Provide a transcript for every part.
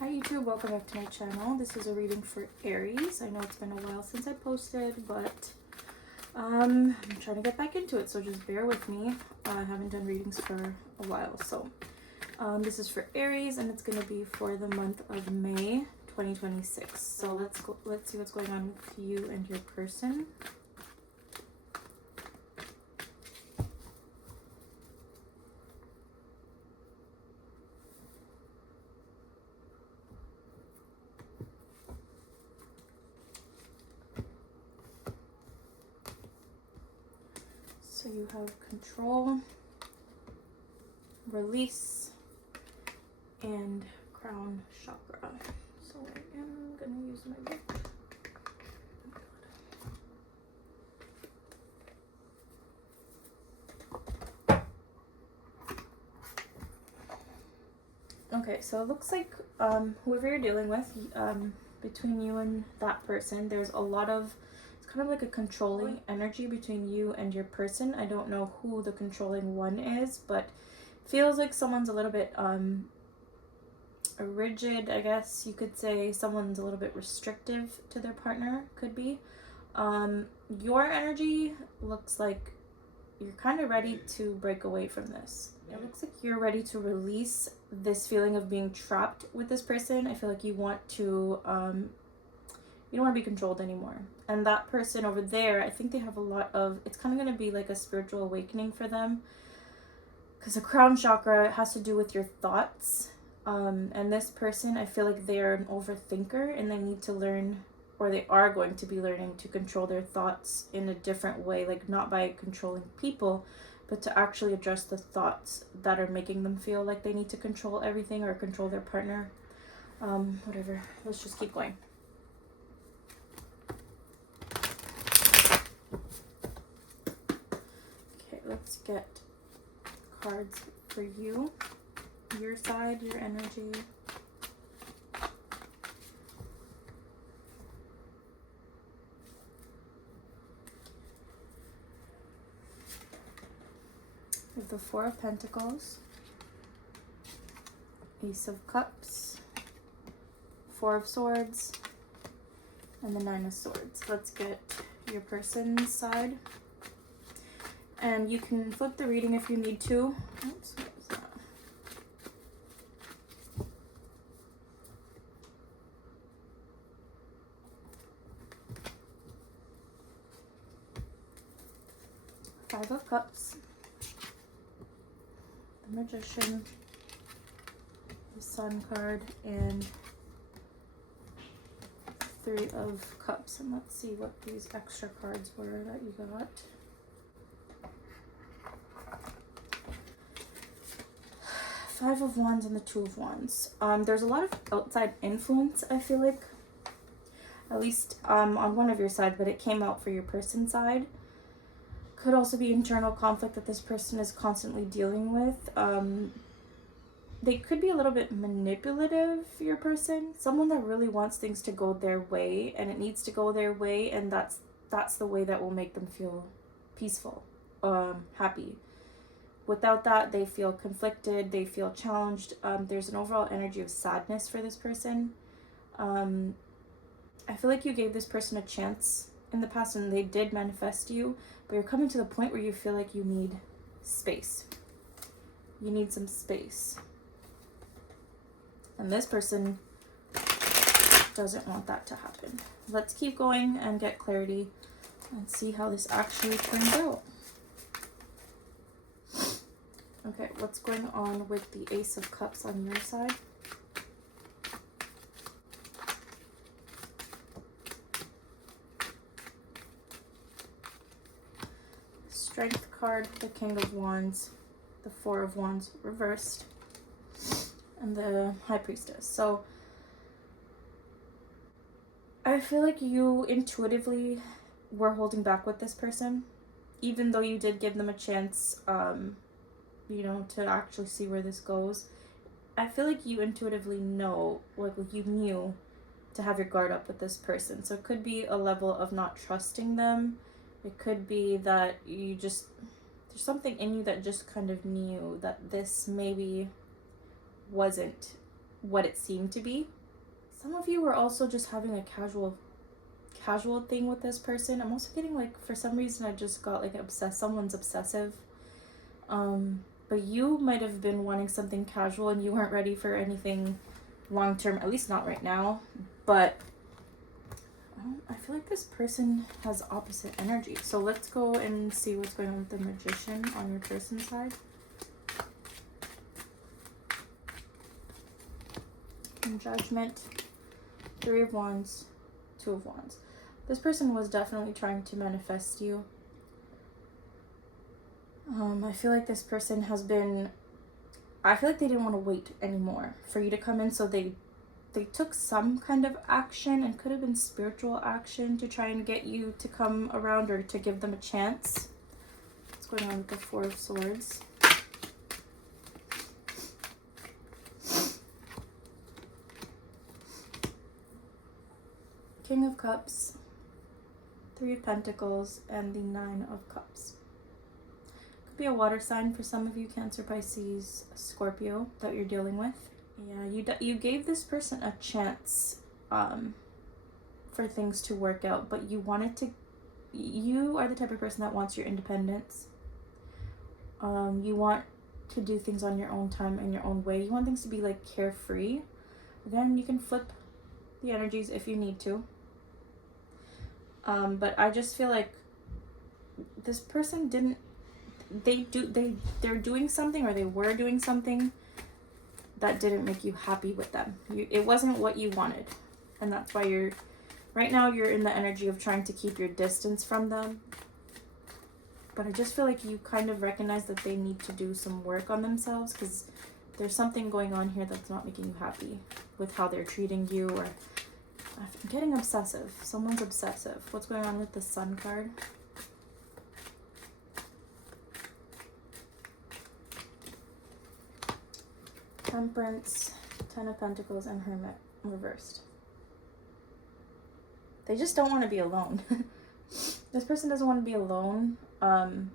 Hi YouTube, welcome back to my channel. This is a reading for Aries. I know it's been a while since I posted, but I'm trying to get back into it, so just bear with me. I haven't done readings for a while, so this is for Aries, and it's going to be for the month of May 2026. So let's see what's going on with you and your person. So you have control, release, and crown chakra. So I am going to use my book. Okay, so it looks like whoever you're dealing with, between you and that person, there's a lot of, it's kind of like a controlling energy between you and your person. I don't know who the controlling one is, but feels like someone's a little bit rigid, I guess you could say. Someone's a little bit restrictive to their partner, could be. Your energy looks like you're kind of ready to break away from this. It looks like you're ready to release this feeling of being trapped with this person. I feel like you want to, you don't want to be controlled anymore. And that person over there, I think they have a lot of, it's kind of going to be like a spiritual awakening for them. Because the crown chakra has to do with your thoughts. And this person, I feel like they're an overthinker and they need to learn, or they are going to be learning to control their thoughts in a different way, like not by controlling people, but to actually address the thoughts that are making them feel like they need to control everything or control their partner. Whatever, let's just keep going. Okay, let's get cards for you, your side, your energy. We have the Four of Pentacles, Ace of Cups, Four of Swords, and the Nine of Swords. Let's get your person's side. And you can flip the reading if you need to. Oops, what was that? Five of Cups, the Magician, the Sun card, and Three of Cups. And let's see what these extra cards were that you got. Five of Wands and the Two of Wands. There's a lot of outside influence, I feel like. At least on one of your sides, but it came out for your person's side. Could also be internal conflict that this person is constantly dealing with. They could be a little bit manipulative, your person. Someone that really wants things to go their way, and it needs to go their way, and that's the way that will make them feel peaceful, happy. Without that, they feel conflicted, they feel challenged. There's an overall energy of sadness for this person. I feel like you gave this person a chance in the past and they did manifest you, but you're coming to the point where you feel like you need space. You need some space. And this person doesn't want that to happen. Let's keep going and get clarity and see how this actually turns out. Okay, what's going on with the Ace of Cups on your side? Strength card, the King of Wands, the Four of Wands reversed, and the High Priestess. So I feel like you intuitively were holding back with this person, even though you did give them a chance, you know, to actually see where this goes. I feel like you intuitively know, like you knew to have your guard up with this person. So it could be a level of not trusting them. It could be that you just, there's something in you that just kind of knew that this maybe wasn't what it seemed to be. Some of you were also just having a casual thing with this person. I'm also getting like, for some reason I just got like someone's obsessive. But you might have been wanting something casual and you weren't ready for anything long term, at least not right now. But I feel like this person has opposite energy. So let's go and see what's going on with the Magician on your person's side. And Judgment, 3 of Wands, 2 of Wands. This person was definitely trying to manifest you. I feel like this person has been, I feel like they didn't want to wait anymore for you to come in, so they took some kind of action, and could have been spiritual action, to try and get you to come around or to give them a chance. What's going on with the 4 of Swords? King of Cups, 3 of Pentacles, and the 9 of Cups. Could be a water sign for some of you, Cancer, Pisces, Scorpio, that you're dealing with. Yeah, you gave this person a chance for things to work out, but you are the type of person that wants your independence. You want to do things on your own time and your own way. You want things to be like carefree. Again, you can flip the energies if you need to. But I just feel like this person they're doing something, or they were doing something that didn't make you happy with them. It wasn't what you wanted. And that's why right now you're in the energy of trying to keep your distance from them. But I just feel like you kind of recognize that they need to do some work on themselves, because there's something going on here that's not making you happy with how they're treating you, or I'm getting obsessive. Someone's obsessive. What's going on with the Sun card? Temperance, 10 of Pentacles, and Hermit reversed. They just don't want to be alone. This person doesn't want to be alone. And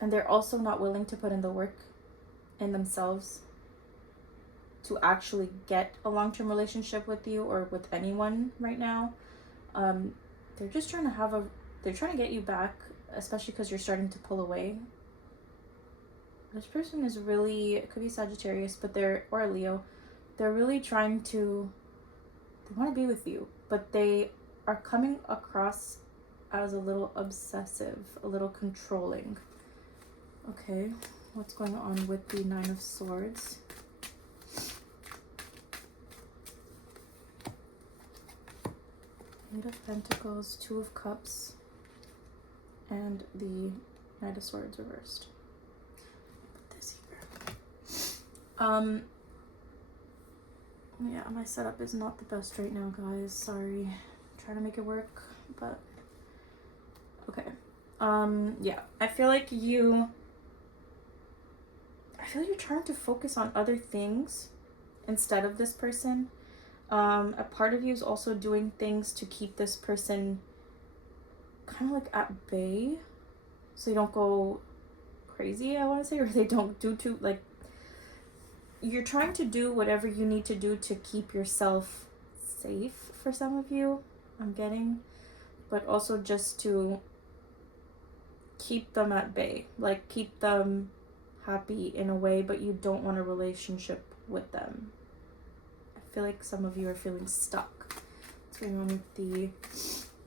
they're also not willing to put in the work in themselves to actually get a long-term relationship with you or with anyone right now. They're just trying to they're trying to get you back, especially because you're starting to pull away. This person is really, it could be Sagittarius, or a Leo. They're really trying to, they want to be with you, but they are coming across as a little obsessive, a little controlling. Okay, what's going on with the 9 of Swords? 8 of Pentacles, 2 of Cups, and the Knight of Swords reversed. Put this here. Yeah, my setup is not the best right now, guys. Sorry. Trying to make it work, but okay. Yeah, I feel like you're trying to focus on other things instead of this person. A part of you is also doing things to keep this person kind of like at bay, so they don't go crazy, I want to say, or they don't do too, like, you're trying to do whatever you need to do to keep yourself safe for some of you, I'm getting, but also just to keep them at bay, like keep them happy in a way, but you don't want a relationship with them. I feel like some of you are feeling stuck. What's going on with the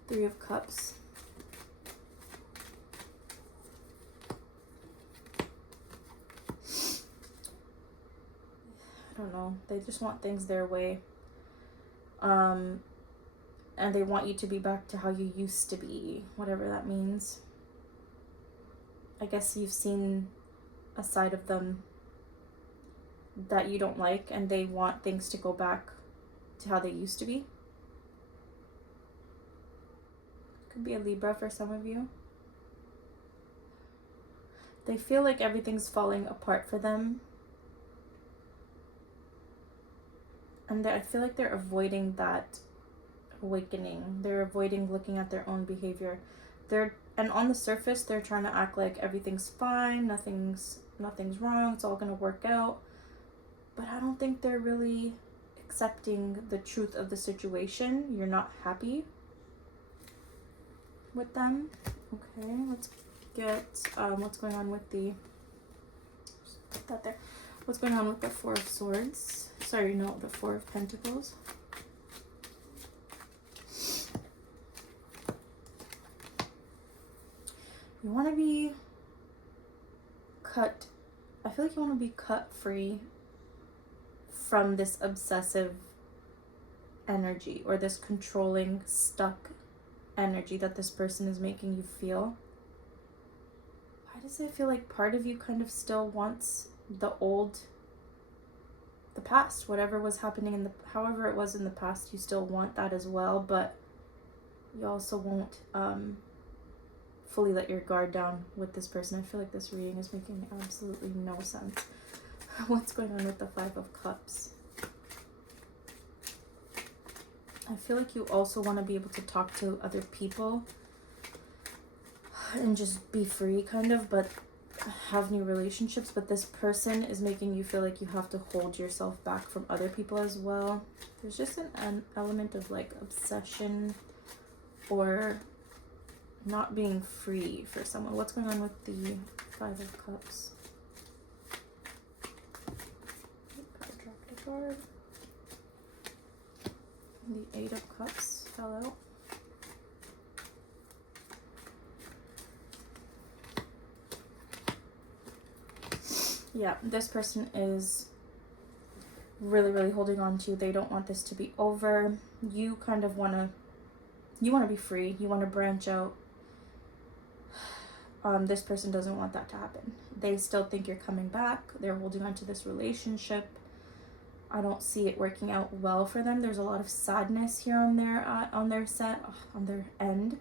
3 of Cups? I don't know. They just want things their way. And they want you to be back to how you used to be, whatever that means. I guess you've seen a side of them that you don't like, and they want things to go back to how they used to be. Could be a Libra for some of you. They feel like everything's falling apart for them. And I feel like they're avoiding that awakening. They're avoiding looking at their own behavior. And on the surface, they're trying to act like everything's fine, nothing's wrong, it's all gonna work out. but I don't think they're really accepting the truth of the situation. You're not happy with them. Okay, let's get what's going on with the, put that there. What's going on with the Four of Swords? Sorry, no, the Four of Pentacles. You want to be cut. I feel like you want to be cut free from this obsessive energy or this controlling, stuck energy that this person is making you feel. Why does it feel like part of you kind of still wants the past, whatever was happening in the, however it was in the past, you still want that as well, but you also won't fully let your guard down with this person. I feel like this reading is making absolutely no sense. What's going on with the Five of Cups? I feel like you also want to be able to talk to other people and just be free, kind of, but have new relationships. But this person is making you feel like you have to hold yourself back from other people as well. There's just an element of like obsession or not being free for someone. What's going on with the Five of Cups? I dropped a card. The Eight of Cups fell out. Yeah, this person is really holding on to you. They don't want this to be over. You kind of want to be free. You want to branch out. This person doesn't want that to happen. They still think you're coming back. They're holding on to this relationship. I don't see it working out well for them. There's a lot of sadness here on their on their end.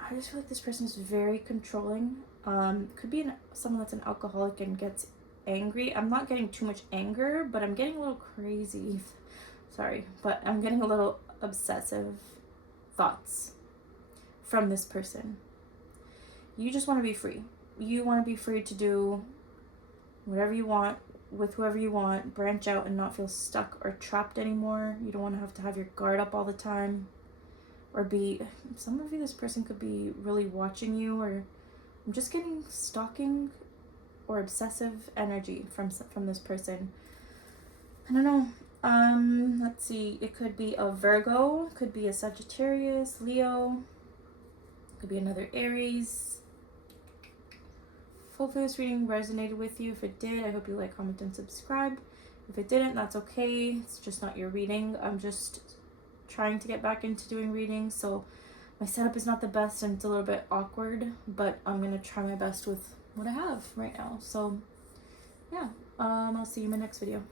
I just feel like this person is very controlling. Could be someone that's an alcoholic and gets angry. I'm not getting too much anger, but I'm getting a little crazy. Sorry, but I'm getting a little obsessive thoughts from this person. You just want to be free. You want to be free to do whatever you want with whoever you want, branch out and not feel stuck or trapped anymore. You don't want to have your guard up all the time, or be, some of you, this person could be really watching you, or I'm just getting stalking or obsessive energy from this person. I don't know. Let's see. It could be a Virgo, could be a Sagittarius, Leo, could be another Aries. Hopefully this reading resonated with you. If it did, I hope you like, comment, and subscribe. If it didn't, that's okay. It's just not your reading. I'm just trying to get back into doing readings, so my setup is not the best and it's a little bit awkward, but I'm gonna try my best with what I have right now. So yeah, I'll see you in my next video.